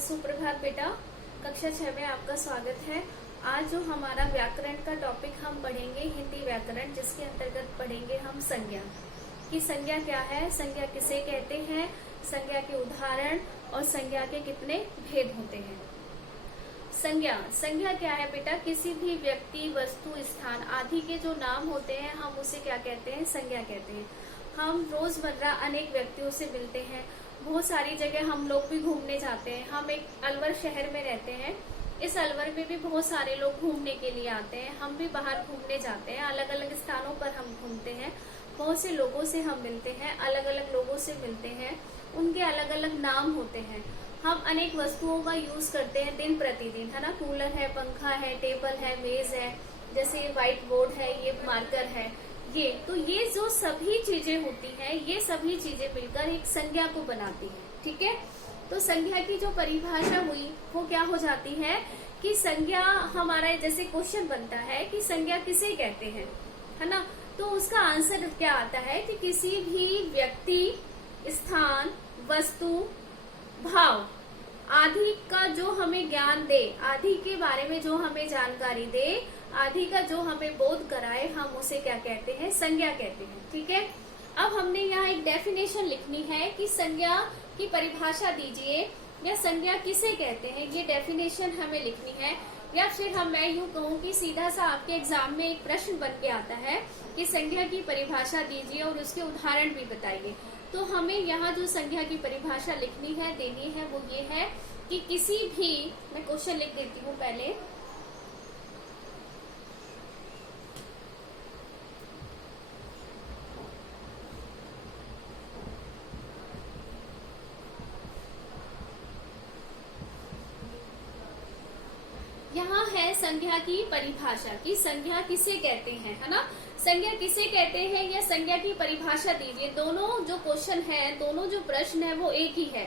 सुप्रभात बेटा। कक्षा 6 में आपका स्वागत है। आज जो हमारा व्याकरण का टॉपिक हम पढ़ेंगे हिंदी व्याकरण, जिसके अंतर्गत पढ़ेंगे हम संज्ञा की संज्ञा क्या है, संज्ञा किसे कहते हैं, संज्ञा के उदाहरण और संज्ञा के कितने भेद होते हैं। संज्ञा क्या है बेटा? किसी भी व्यक्ति, वस्तु, स्थान आदि के जो नाम होते हैं हम उसे क्या कहते हैं? संज्ञा कहते हैं। हम रोजमर्रा अनेक व्यक्तियों से मिलते हैं, बहुत सारी जगह हम लोग भी घूमने जाते हैं। हम एक अलवर शहर में रहते हैं, इस अलवर में भी बहुत सारे लोग घूमने के लिए आते हैं। हम भी बाहर घूमने जाते हैं, अलग अलग स्थानों पर हम घूमते हैं, बहुत से लोगों से हम मिलते हैं, अलग अलग लोगों से मिलते हैं, उनके अलग अलग नाम होते हैं। हम अनेक वस्तुओं का यूज करते हैं दिन प्रतिदिन, है ना। कूलर है, पंखा है, टेबल है, मेज है, जैसे व्हाइट बोर्ड है, ये मार्कर है, ये जो सभी चीजें होती हैं, ये सभी चीजें मिलकर एक संज्ञा को बनाती है। ठीक है, तो संज्ञा की जो परिभाषा हुई वो क्या हो जाती है कि संज्ञा हमारा जैसे क्वेश्चन बनता है कि संज्ञा किसे कहते हैं, है ना। तो उसका आंसर क्या आता है कि किसी भी व्यक्ति, स्थान, वस्तु, भाव आदि का जो हमें ज्ञान दे, आदि के बारे में जो हमें जानकारी दे, आदि का जो हमें बोध कराए, हम उसे क्या कहते हैं? संज्ञा कहते हैं। ठीक है, अब हमने यहाँ एक डेफिनेशन लिखनी है कि संज्ञा की परिभाषा दीजिए, या संज्ञा किसे कहते हैं, ये डेफिनेशन हमें लिखनी है। या फिर मैं यूँ कहूँ कि सीधा सा आपके एग्जाम में एक प्रश्न बन के आता है कि संज्ञा की परिभाषा दीजिए और उसके उदाहरण भी बताइए। तो हमें यहाँ जो संज्ञा की परिभाषा लिखनी है, देनी है, वो ये है कि किसी भी, मैं क्वेश्चन लिख देती हूँ पहले। यहाँ है संज्ञा की परिभाषा कि संज्ञा किसे कहते हैं, है ना। संज्ञा किसे कहते हैं या संज्ञा की परिभाषा दीजिए। दोनों जो क्वेश्चन है, दोनों जो प्रश्न है वो एक ही है,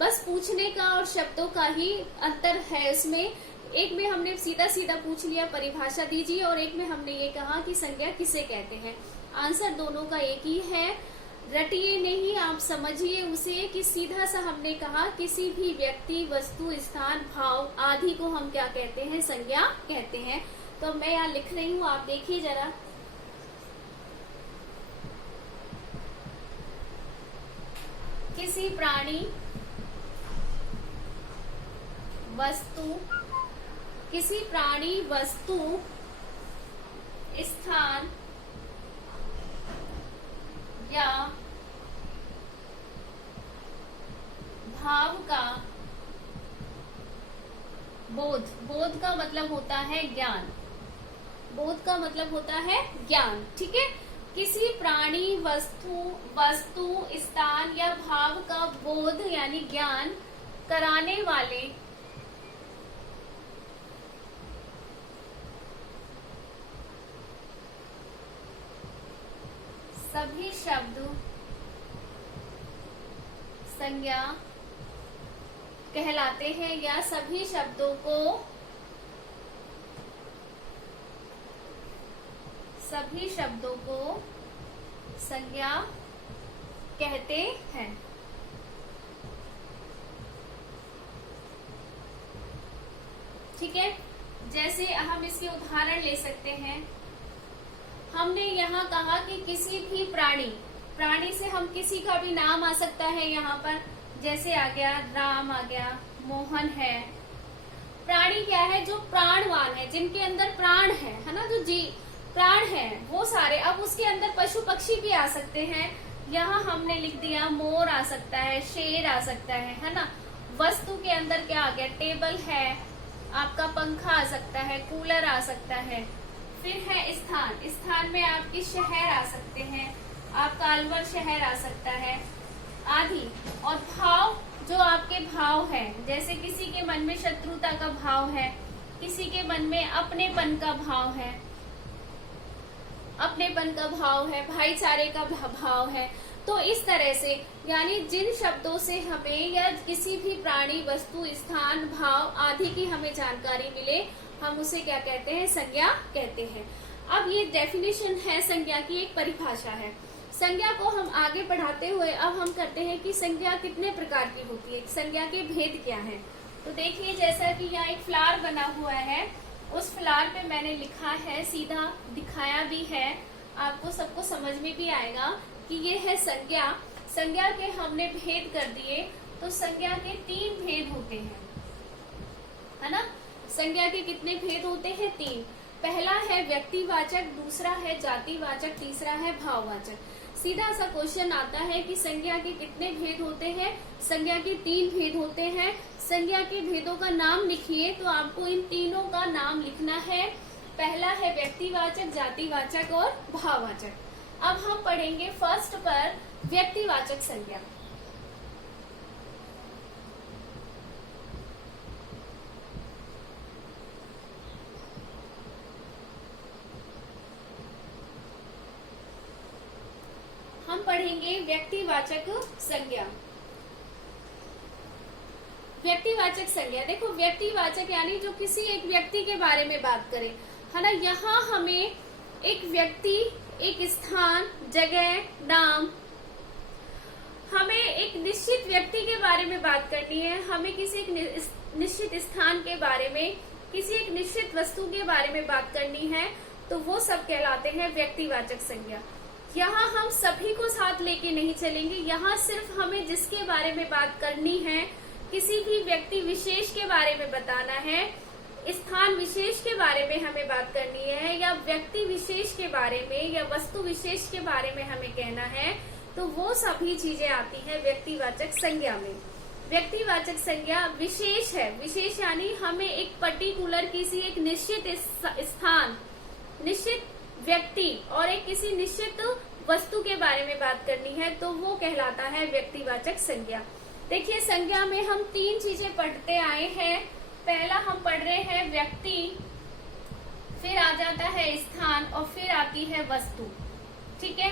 बस पूछने का और शब्दों का ही अंतर है उसमें। एक में हमने सीधा सीधा पूछ लिया परिभाषा दीजिए, और एक में हमने ये कहा कि संज्ञा किसे कहते हैं। आंसर दोनों का एक ही है, रटिए नहीं, आप समझिए उसे कि सीधा सा हमने कहा किसी भी व्यक्ति, वस्तु, स्थान, भाव आदि को हम क्या कहते हैं? संज्ञा कहते हैं। तो मैं यहाँ लिख रही हूँ, आप देखिए जरा। किसी प्राणी, वस्तु, किसी प्राणी, वस्तु, स्थान या भाव का बोध का मतलब होता है ज्ञान। बोध का मतलब होता है ज्ञान। ठीक है, किसी प्राणी, वस्तु, स्थान या भाव का बोध यानी ज्ञान कराने वाले सभी शब्द संज्ञा कहलाते हैं, या सभी शब्दों को संज्ञा कहते हैं। ठीक है, जैसे हम इसके उदाहरण ले सकते हैं। हमने यहाँ कहा कि किसी भी प्राणी से हम किसी का भी नाम आ सकता है यहाँ पर, जैसे आ गया राम, आ गया मोहन है। प्राणी क्या है? जो प्राणवान है, जिनके अंदर प्राण है ना, जो प्राण है वो सारे। अब उसके अंदर पशु पक्षी भी आ सकते हैं। यहाँ हमने लिख दिया मोर आ सकता है, शेर आ सकता है ना। वस्तु के अंदर क्या आ गया? टेबल है, आपका पंखा आ सकता है, कूलर आ सकता है। फिर है स्थान में आपके शहर आ सकते हैं, आपका अलवर शहर आ सकता है आदि। और भाव, जो आपके भाव है, जैसे किसी के मन में शत्रुता का भाव है, किसी के मन में अपनेपन का भाव है, भाईचारे का भाव है। तो इस तरह से, यानी जिन शब्दों से हमें या किसी भी प्राणी, वस्तु, स्थान, भाव आदि की हमें जानकारी मिले, हम उसे क्या कहते हैं? संज्ञा कहते हैं। अब ये डेफिनेशन है, संज्ञा की एक परिभाषा है। संज्ञा को हम आगे बढ़ाते हुए अब हम करते हैं कि संज्ञा कितने प्रकार की होती है, संज्ञा के भेद क्या है। तो देखिए जैसा कि यहाँ एक फ्लावर बना हुआ है, उस फ्लावर पे मैंने लिखा है, सीधा दिखाया भी है, आपको सबको समझ में भी आएगा कि ये है संज्ञा। संज्ञा के हमने भेद कर दिए, तो संज्ञा के 3 भेद होते हैं, है ना। संज्ञा के कितने भेद होते हैं? 3। पहला है व्यक्तिवाचक, दूसरा है जातिवाचक, तीसरा है भाववाचक। सीधा सा क्वेश्चन आता है कि संज्ञा के कितने भेद होते हैं? संज्ञा के 3 भेद होते हैं। संज्ञा के भेदों का नाम लिखिए, तो आपको इन तीनों का नाम लिखना है। पहला है व्यक्तिवाचक, जातिवाचक और भाववाचक। अब हम पढ़ेंगे फर्स्ट पर व्यक्तिवाचक संज्ञा। हम पढ़ेंगे व्यक्तिवाचक संज्ञा। व्यक्तिवाचक संज्ञा, देखो व्यक्तिवाचक यानी जो किसी एक व्यक्ति के बारे में बात करे, है ना। यहाँ हमें एक व्यक्ति, एक स्थान, जगह, नाम, हमें एक निश्चित व्यक्ति के बारे में बात करनी है, हमें किसी एक निश्चित स्थान के बारे में, किसी एक निश्चित वस्तु के बारे में बात करनी है, तो वो सब कहलाते हैं व्यक्तिवाचक संज्ञा। यहाँ हम सभी को साथ लेके नहीं चलेंगे, यहाँ सिर्फ हमें जिसके बारे में बात करनी है, किसी भी व्यक्ति विशेष के बारे में बताना है, स्थान विशेष के बारे में हमें बात करनी है, या व्यक्ति विशेष के बारे में या वस्तु विशेष के बारे में हमें कहना है, तो वो सभी चीजें आती हैं व्यक्तिवाचक संज्ञा में। व्यक्तिवाचक संज्ञा विशेष है, विशेष यानी हमें एक पर्टिकुलर किसी एक निश्चित स्थान, निश्चित व्यक्ति और एक किसी निश्चित वस्तु के बारे में बात करनी है, तो वो कहलाता है व्यक्तिवाचक संज्ञा। देखिए संज्ञा में हम 3 चीजें पढ़ते आए हैं। पहला हम पढ़ रहे हैं व्यक्ति, फिर आ जाता है स्थान और फिर आती है वस्तु। ठीक है,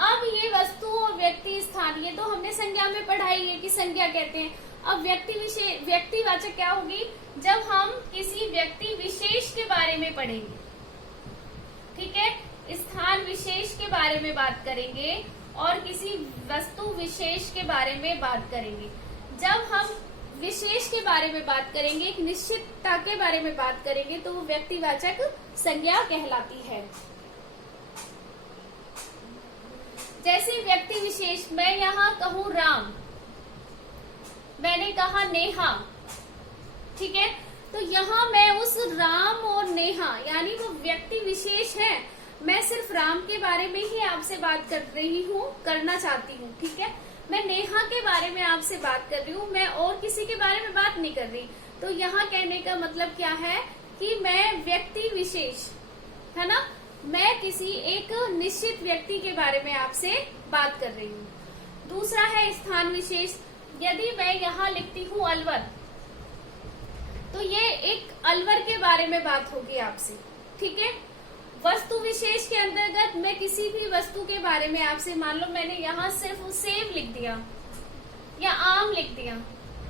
अब ये वस्तु और व्यक्ति, स्थान, ये तो हमने संज्ञा में पढ़ाई है कि संज्ञा कहते हैं। अब व्यक्तिवाचक क्या होगी? जब हम किसी व्यक्ति विशेष के बारे में पढ़ेंगे, ठीक है, स्थान विशेष के बारे में बात करेंगे और किसी वस्तु विशेष के बारे में बात करेंगे। जब हम विशेष के बारे में बात करेंगे, एक निश्चितता के बारे में बात करेंगे, तो वो व्यक्तिवाचक संज्ञा कहलाती है। जैसे व्यक्ति विशेष, मैं यहाँ कहूँ राम, मैंने कहा नेहा, ठीक है, तो यहाँ मैं उस राम और नेहा यानी वो व्यक्ति विशेष है, मैं सिर्फ राम के बारे में ही आपसे बात कर रही हूँ, करना चाहती हूँ, ठीक है। मैं नेहा के बारे में आपसे बात कर रही हूँ, मैं और किसी के बारे में बात नहीं कर रही। तो यहाँ कहने का मतलब क्या है कि मैं व्यक्ति विशेष, है ना, मैं किसी एक निश्चित व्यक्ति के बारे में आपसे बात कर रही हूँ। दूसरा है स्थान विशेष। यदि मैं यहाँ लिखती हूँ अलवर, तो ये एक अलवर के बारे में बात होगी आपसे, ठीक है। वस्तु विशेष के अंतर्गत मैं किसी भी वस्तु के बारे में आपसे, मान लो मैंने यहाँ सिर्फ सेब लिख दिया या आम लिख दिया,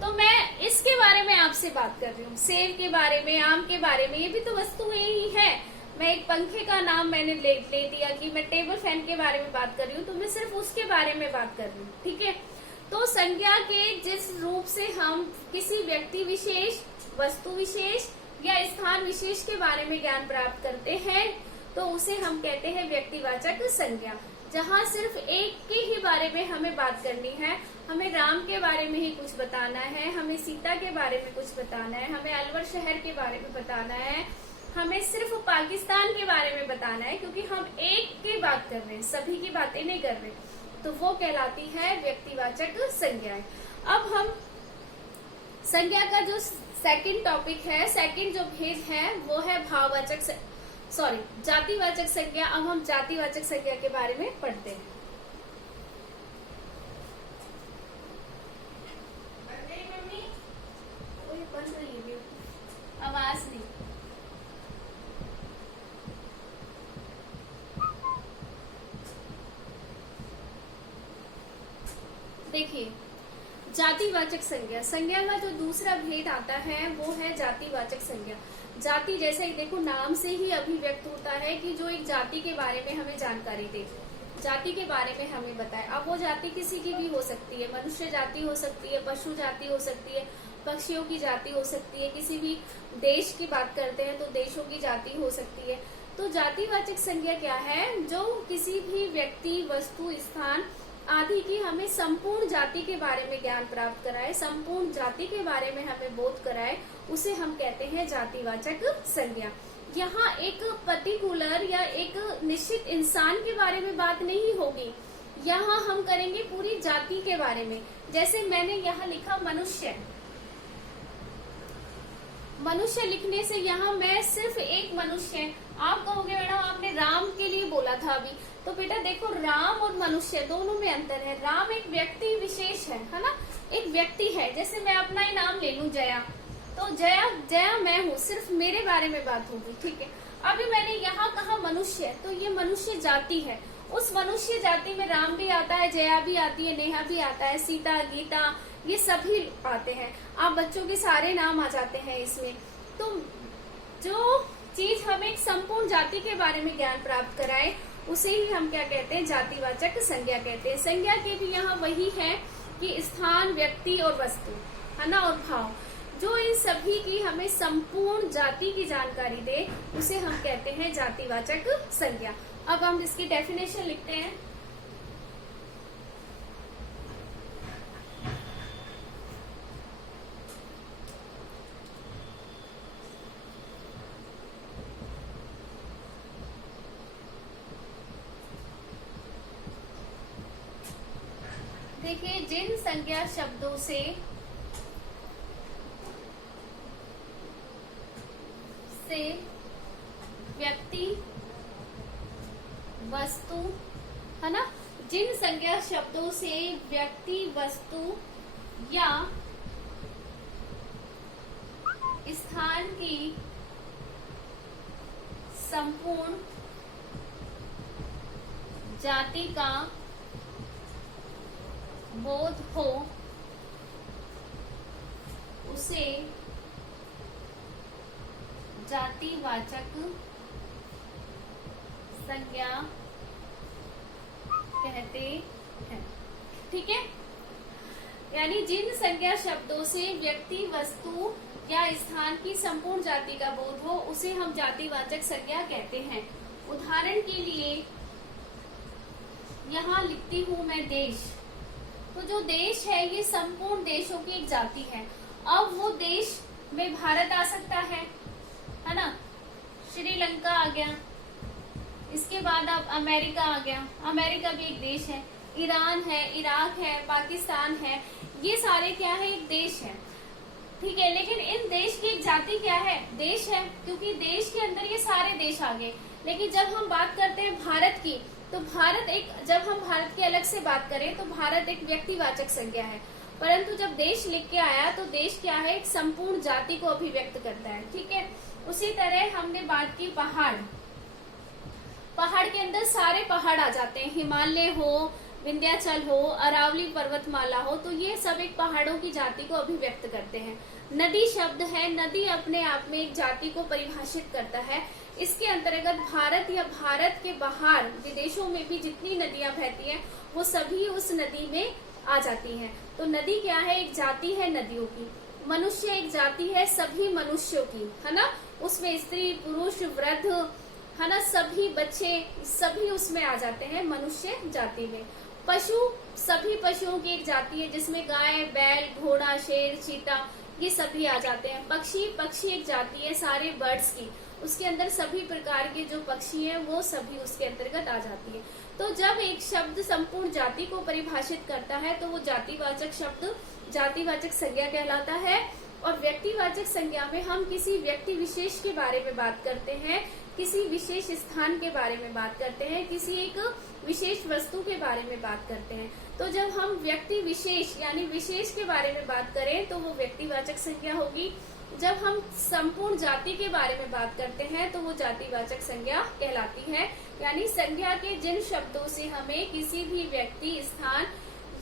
तो मैं इसके बारे में आपसे बात कर रही हूँ, सेब के बारे में, आम के बारे में, ये भी तो वस्तु ही है। मैं एक पंखे का नाम मैंने ले दिया कि मैं टेबल फैन के बारे में बात कर रही हूँ, तो मैं सिर्फ उसके बारे में बात कर रही हूँ, ठीक है। तो संज्ञा के जिस रूप से हम किसी व्यक्ति विशेष, वस्तु विशेष या स्थान विशेष के बारे में ज्ञान प्राप्त करते हैं, तो उसे हम कहते हैं व्यक्तिवाचक संज्ञा। जहाँ सिर्फ एक के ही बारे में हमें बात करनी है, हमें राम के बारे में ही कुछ बताना है, हमें सीता के बारे में कुछ बताना है, हमें अलवर शहर के बारे में बताना है, हमें सिर्फ पाकिस्तान के बारे में बताना है, क्योंकि हम एक की बात कर रहे हैं, सभी की बातें नहीं कर रहे, तो वो कहलाती है व्यक्तिवाचक संज्ञाएं। अब हम संज्ञा का जो सेकंड टॉपिक है, सेकंड जो भेद है, वो है जातिवाचक संज्ञा। अब हम जातिवाचक संज्ञा के बारे में पढ़ते हैं। आवाज नहीं। देखिए जातिवाचक संज्ञा, संज्ञा का जो दूसरा भेद आता है वो है जातिवाचक संज्ञा। जाति जैसे देखो नाम से ही अभिव्यक्त होता है कि जो एक जाति के बारे में हमें जानकारी दे। जाति के बारे में हमें बताए। अब वो जाति किसी की भी हो सकती है, मनुष्य जाति हो सकती है, पशु जाति हो सकती है, पक्षियों की जाति हो सकती है, किसी भी देश की बात करते हैं तो देशों की जाति हो सकती है। तो जातिवाचक संज्ञा क्या है? जो किसी भी व्यक्ति, वस्तु, स्थान आदि की हमें संपूर्ण जाति के बारे में ज्ञान प्राप्त कराए, संपूर्ण जाति के बारे में हमें बोध कराए, उसे हम कहते हैं जातिवाचक संज्ञा। यहाँ एक पर्टिकुलर या एक निश्चित इंसान के बारे में बात नहीं होगी, यहाँ हम करेंगे पूरी जाति के बारे में। जैसे मैंने यहाँ लिखा मनुष्य, मनुष्य लिखने से यहाँ मैं सिर्फ एक मनुष्य, आप कहोगे मैडम आपने राम के लिए बोला था अभी, तो बेटा देखो राम और मनुष्य दोनों में अंतर है। राम एक व्यक्ति विशेष है ना, एक व्यक्ति है। जैसे मैं अपना ही नाम ले लूं जया, तो जया जया मैं हूँ, सिर्फ मेरे बारे में बात होगी, ठीक है। अभी मैंने यहाँ कहा मनुष्य, तो ये मनुष्य जाति है। उस मनुष्य जाति में राम भी आता है, जया भी आती है, नेहा भी आता है, सीता, गीता, ये सभी आते हैं। आप बच्चों के सारे नाम आ जाते हैं इसमें। तो जो चीज हमें एक संपूर्ण जाति के बारे में ज्ञान प्राप्त कराए, उसे ही हम क्या कहते हैं? जातिवाचक संज्ञा कहते हैं। संज्ञा के भी यहाँ वही है कि स्थान, व्यक्ति और वस्तु, है ना, और भाव, जो इन सभी की हमें संपूर्ण जाति की जानकारी दे, उसे हम कहते हैं जातिवाचक संज्ञा। अब हम इसकी डेफिनेशन लिखते हैं। देखिए, जिन संज्ञा शब्दों से व्यक्ति, वस्तु, है ना, जिन संज्ञा शब्दों से व्यक्ति, वस्तु या स्थान की संपूर्ण जाति का बोध हो, उसे जातिवाचक संज्ञा कहते हैं। ठीक है, यानी जिन संज्ञा शब्दों से व्यक्ति, वस्तु या स्थान की संपूर्ण जाति का बोध हो, उसे हम जातिवाचक संज्ञा कहते हैं। उदाहरण के लिए यहाँ लिखती हूं मैं देश, तो जो देश है ये संपूर्ण देशों की एक जाति है। अब वो देश में भारत आ सकता है ना, श्रीलंका आ गया, इसके बाद अब अमेरिका आ गया, अमेरिका भी एक देश है, ईरान है, इराक है, पाकिस्तान है, ये सारे क्या है? एक देश है, ठीक है। लेकिन इन देश की एक जाति क्या है? देश है, क्योंकि देश के अंदर ये सारे देश आ गए। लेकिन जब हम बात करते हैं भारत की, तो भारत एक, जब हम भारत की अलग से बात करें तो भारत एक व्यक्तिवाचक संज्ञा है, परंतु जब देश लिख के आया तो देश क्या है? एक संपूर्ण जाति को अभिव्यक्त करता है, ठीक है। उसी तरह हमने बात की पहाड़, पहाड़ के अंदर सारे पहाड़ आ जाते हैं, हिमालय हो, विंध्याचल हो, अरावली पर्वतमाला हो, तो ये सब एक पहाड़ों की जाति को अभिव्यक्त करते हैं। नदी शब्द है, नदी अपने आप में एक जाति को परिभाषित करता है। इसके अंतर्गत भारत या भारत के बाहर विदेशों में भी जितनी नदियां बहती हैं, वो सभी उस नदी में आ जाती हैं। तो नदी क्या है? एक जाति है नदियों की। मनुष्य एक जाति है सभी मनुष्यों की, है ना, उसमें स्त्री, पुरुष, वृद्ध, है ना, सभी बच्चे, सभी उसमें आ जाते हैं मनुष्य जाति में। पशु, सभी पशुओं की एक जाति है, जिसमें गाय, बैल, घोड़ा, शेर, चीता, ये सभी आ जाते हैं। पक्षी, पक्षी एक जाति है सारे बर्ड्स की, उसके अंदर सभी प्रकार के जो पक्षी हैं वो सभी उसके अंतर्गत आ जाती है। तो जब एक शब्द संपूर्ण जाति को परिभाषित करता है तो वो जातिवाचक शब्द जातिवाचक संज्ञा कहलाता है। और व्यक्तिवाचक संज्ञा में हम किसी व्यक्ति विशेष के बारे में बात करते हैं, किसी विशेष स्थान के बारे में बात करते हैं, किसी एक विशेष वस्तु के बारे में बात करते हैं। तो जब हम व्यक्ति विशेष यानी विशेष के बारे में बात करें तो वो व्यक्तिवाचक संज्ञा होगी। जब हम संपूर्ण जाति के बारे में बात करते हैं तो वो जातिवाचक संज्ञा कहलाती है। यानी संज्ञा के जिन शब्दों से हमें किसी भी व्यक्ति, स्थान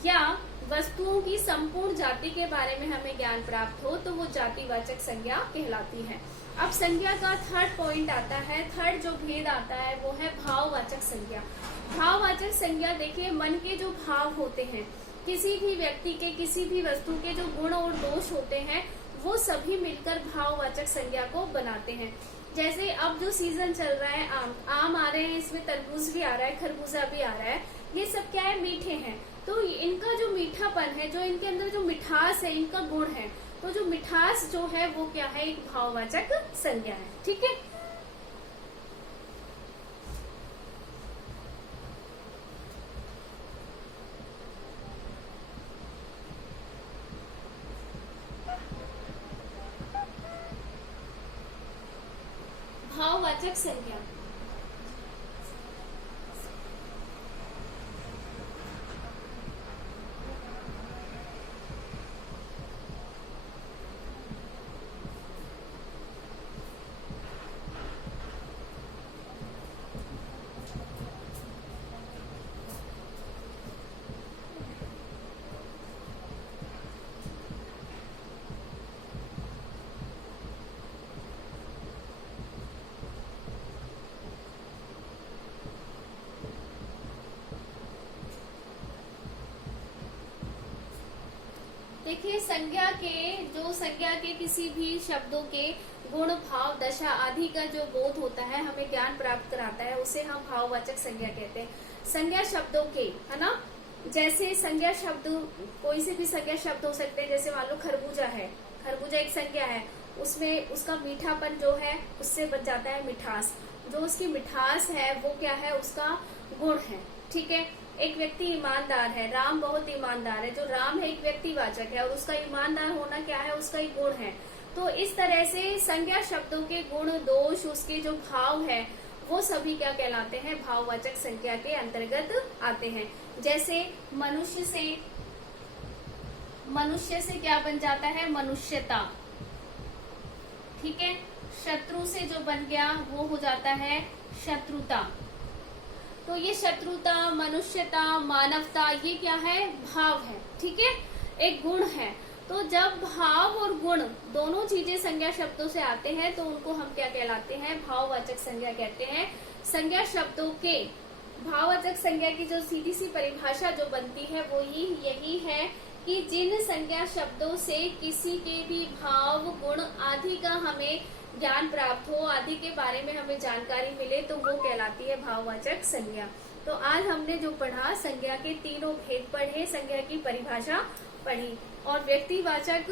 या वस्तुओं की संपूर्ण जाति के बारे में हमें ज्ञान प्राप्त हो तो वो जातिवाचक संज्ञा कहलाती है। अब संज्ञा का थर्ड पॉइंट आता है, थर्ड जो भेद आता है वो है भाववाचक संज्ञा। भाववाचक संज्ञा देखिए, मन के जो भाव होते हैं, किसी भी व्यक्ति के, किसी भी वस्तु के जो गुण और दोष होते हैं, वो सभी मिलकर भाववाचक संज्ञा को बनाते हैं। जैसे अब जो सीजन चल रहा है, आम आ रहे हैं, इसमें तरबूज भी आ रहा है, खरबूजा भी आ रहा है, ये सब क्या है, मीठे हैं। तो इनका जो मीठापन है, जो इनके अंदर जो मिठास है, इनका गुण है, तो जो मिठास जो है वो क्या है, एक भाववाचक संज्ञा है। ठीक है। भाववाचक संज्ञा, देखिए संज्ञा के किसी भी शब्दों के गुण, भाव, दशा आदि का जो बोध होता है, हमें ज्ञान प्राप्त कराता है, उसे हम भाववाचक संज्ञा कहते हैं। संज्ञा शब्दों के, है ना, जैसे संज्ञा शब्द कोई से भी संज्ञा शब्द हो सकते हैं। जैसे मान लो खरबूजा है, खरबूजा एक संज्ञा है, उसमें उसका मीठापन जो है उससे बन जाता है मिठास। जो उसकी मिठास है वो क्या है, उसका गुण है। ठीक है। एक व्यक्ति ईमानदार है, राम बहुत ईमानदार है, जो राम है एक व्यक्तिवाचक है, और उसका ईमानदार होना क्या है, उसका एक गुण है। तो इस तरह से संज्ञा शब्दों के गुण, दोष, उसके जो भाव है, वो सभी क्या कहलाते हैं, भाववाचक संज्ञा के अंतर्गत आते हैं। जैसे मनुष्य से क्या बन जाता है, मनुष्यता। ठीक है। शत्रु से जो बन गया वो हो जाता है शत्रुता। तो ये शत्रुता, मनुष्यता, मानवता, ये क्या है, भाव है। ठीक है, एक गुण है। तो जब भाव और गुण दोनों चीजें संज्ञा शब्दों से आते हैं तो उनको हम क्या कहलाते हैं, भाववाचक संज्ञा कहते हैं। संज्ञा शब्दों के भाववाचक संज्ञा की जो सीधी सी परिभाषा जो बनती है वो यही है कि जिन संज्ञा शब्दों से किसी के भी भाव, गुण आदि का हमें ज्ञान प्राप्त हो, आदि के बारे में हमें जानकारी मिले, तो वो कहलाती है भाववाचक संज्ञा। तो आज हमने जो पढ़ा, संज्ञा के तीनों भेद पढ़े, संज्ञा की परिभाषा पढ़ी, और व्यक्तिवाचक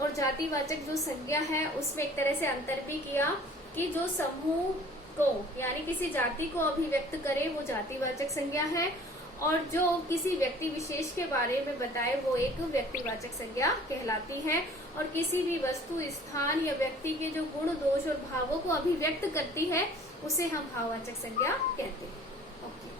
और जातिवाचक जो संज्ञा है उसमें एक तरह से अंतर भी किया कि जो समूह को यानी किसी जाति को अभिव्यक्त करे वो जातिवाचक संज्ञा है, और जो किसी व्यक्ति विशेष के बारे में बताए वो एक व्यक्तिवाचक संज्ञा कहलाती है। और किसी भी वस्तु, स्थान या व्यक्ति के जो गुण, दोष और भावों को अभिव्यक्त करती है उसे हम भाववाचक संज्ञा कहते हैं। ओके।